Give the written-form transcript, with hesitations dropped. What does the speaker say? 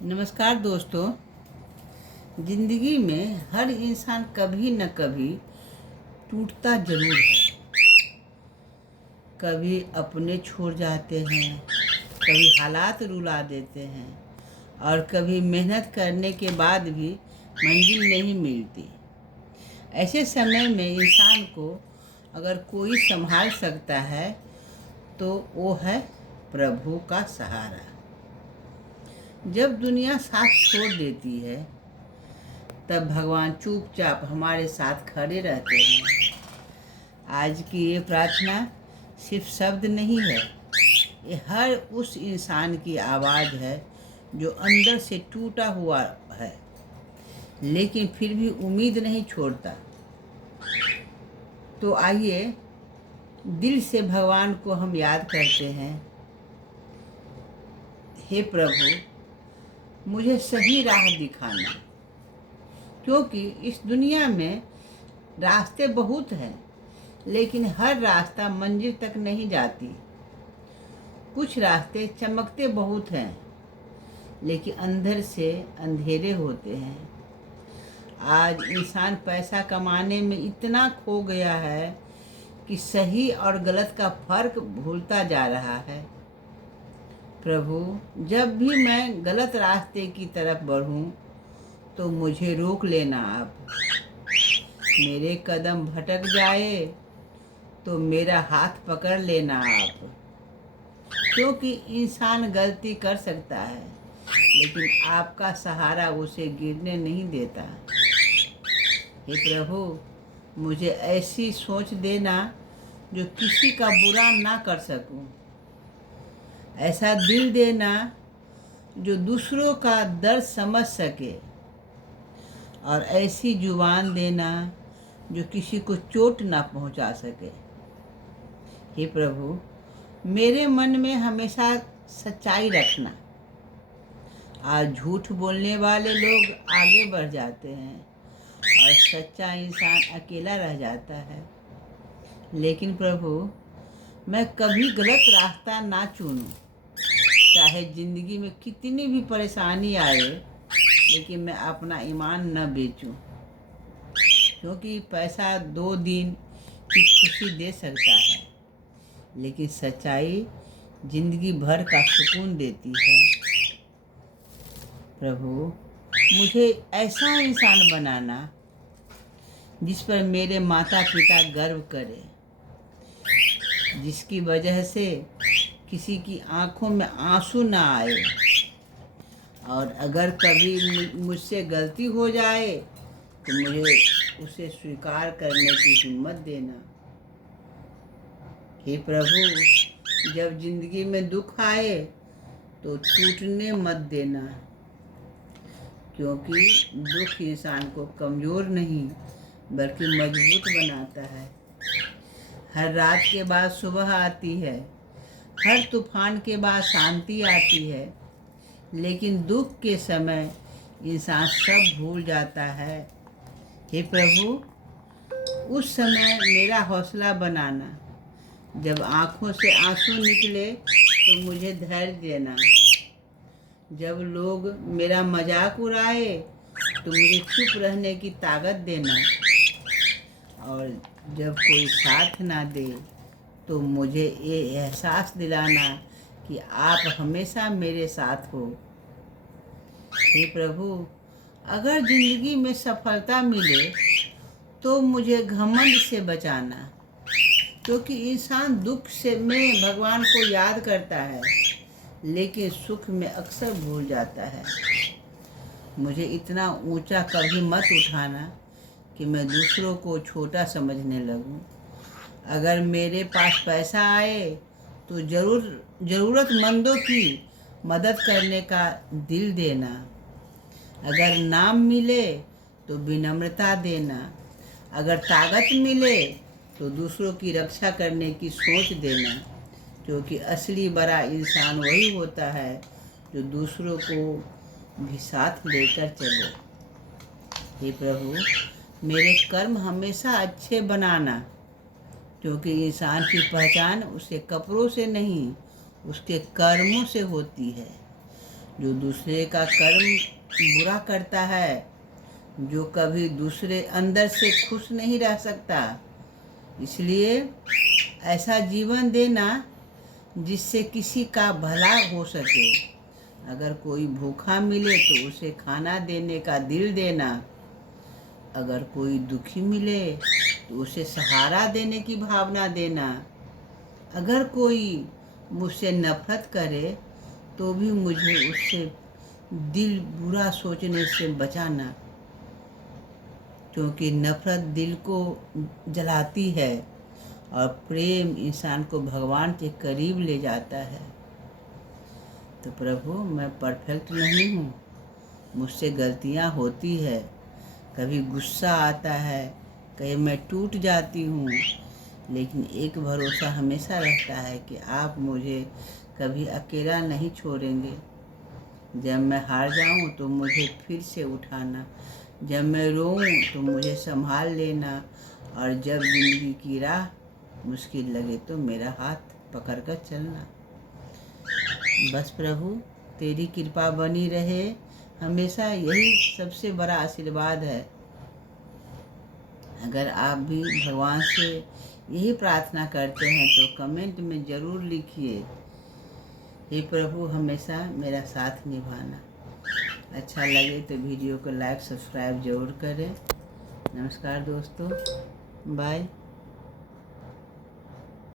नमस्कार दोस्तों। ज़िंदगी में हर इंसान कभी न कभी टूटता ज़रूर है। कभी अपने छोड़ जाते हैं, कभी हालात रुला देते हैं और कभी मेहनत करने के बाद भी मंजिल नहीं मिलती। ऐसे समय में इंसान को अगर कोई संभाल सकता है तो वो है प्रभु का सहारा। जब दुनिया साथ छोड़ देती है तब भगवान चुपचाप हमारे साथ खड़े रहते हैं। आज की ये प्रार्थना सिर्फ शब्द नहीं है, ये हर उस इंसान की आवाज़ है जो अंदर से टूटा हुआ है लेकिन फिर भी उम्मीद नहीं छोड़ता। तो आइए दिल से भगवान को हम याद करते हैं। हे प्रभु, मुझे सही राह दिखाना, क्योंकि इस दुनिया में रास्ते बहुत हैं लेकिन हर रास्ता मंजिल तक नहीं जाती। कुछ रास्ते चमकते बहुत हैं लेकिन अंदर से अंधेरे होते हैं। आज इंसान पैसा कमाने में इतना खो गया है कि सही और गलत का फर्क भूलता जा रहा है। प्रभु, जब भी मैं गलत रास्ते की तरफ बढ़ूं तो मुझे रोक लेना आप। मेरे कदम भटक जाए तो मेरा हाथ पकड़ लेना आप, क्योंकि इंसान गलती कर सकता है लेकिन आपका सहारा उसे गिरने नहीं देता। हे प्रभु, मुझे ऐसी सोच देना जो किसी का बुरा ना कर सकूं, ऐसा दिल देना जो दूसरों का दर्द समझ सके और ऐसी जुबान देना जो किसी को चोट ना पहुंचा सके। हे प्रभु, मेरे मन में हमेशा सच्चाई रखना। आज झूठ बोलने वाले लोग आगे बढ़ जाते हैं और सच्चा इंसान अकेला रह जाता है। लेकिन प्रभु, मैं कभी गलत रास्ता ना चुनूं, चाहे ज़िंदगी में कितनी भी परेशानी आए, लेकिन मैं अपना ईमान न बेचूं, क्योंकि पैसा 2 दिन की खुशी दे सकता है लेकिन सच्चाई ज़िंदगी भर का सुकून देती है। प्रभु, मुझे ऐसा इंसान बनाना जिस पर मेरे माता पिता गर्व करें, जिसकी वजह से किसी की आंखों में आंसू ना आए, और अगर कभी मुझसे गलती हो जाए तो मुझे उसे स्वीकार करने की हिम्मत देना। हे प्रभु, जब जिंदगी में दुख आए तो टूटने मत देना, क्योंकि दुख इंसान को कमज़ोर नहीं बल्कि मजबूत बनाता है। हर रात के बाद सुबह आती है, हर तूफान के बाद शांति आती है, लेकिन दुख के समय इंसान सब भूल जाता है। हे प्रभु, उस समय मेरा हौसला बनाना। जब आँखों से आंसू निकले तो मुझे धैर्य देना। जब लोग मेरा मजाक उड़ाए तो मुझे चुप रहने की ताकत देना, और जब कोई साथ ना दे तो मुझे ये एहसास दिलाना कि आप हमेशा मेरे साथ हो। हे प्रभु, अगर ज़िंदगी में सफलता मिले तो मुझे घमंड से बचाना, क्योंकि इंसान दुख से में भगवान को याद करता है लेकिन सुख में अक्सर भूल जाता है। मुझे इतना ऊंचा कभी मत उठाना कि मैं दूसरों को छोटा समझने लगूं। अगर मेरे पास पैसा आए तो ज़रूरतमंदों की मदद करने का दिल देना। अगर नाम मिले तो विनम्रता देना। अगर ताकत मिले तो दूसरों की रक्षा करने की सोच देना, क्योंकि असली बड़ा इंसान वही होता है जो दूसरों को भी साथ लेकर चले। हे प्रभु, मेरे कर्म हमेशा अच्छे बनाना, क्योंकि इंसान की पहचान उसके कपड़ों से नहीं उसके कर्मों से होती है। जो दूसरे का कर्म बुरा करता है, जो कभी दूसरे अंदर से खुश नहीं रह सकता, इसलिए ऐसा जीवन देना जिससे किसी का भला हो सके। अगर कोई भूखा मिले तो उसे खाना देने का दिल देना, अगर कोई दुखी मिले तो उसे सहारा देने की भावना देना, अगर कोई मुझसे नफरत करे तो भी मुझे उससे दिल बुरा सोचने से बचाना, क्योंकि नफरत दिल को जलाती है और प्रेम इंसान को भगवान के करीब ले जाता है। तो प्रभु, मैं परफेक्ट नहीं हूँ, मुझसे गलतियाँ होती है, कभी गुस्सा आता है, कहीं मैं टूट जाती हूँ, लेकिन एक भरोसा हमेशा रहता है कि आप मुझे कभी अकेला नहीं छोड़ेंगे। जब मैं हार जाऊँ तो मुझे फिर से उठाना, जब मैं रोऊँ तो मुझे संभाल लेना, और जब जिंदगी की राह मुश्किल लगे तो मेरा हाथ पकड़कर चलना। बस प्रभु, तेरी कृपा बनी रहे हमेशा, यही सबसे बड़ा आशीर्वाद है। अगर आप भी भगवान से यही प्रार्थना करते हैं तो कमेंट में ज़रूर लिखिए, हे प्रभु हमेशा मेरा साथ निभाना। अच्छा लगे तो वीडियो को लाइक सब्सक्राइब ज़रूर करें। नमस्कार दोस्तों, बाय।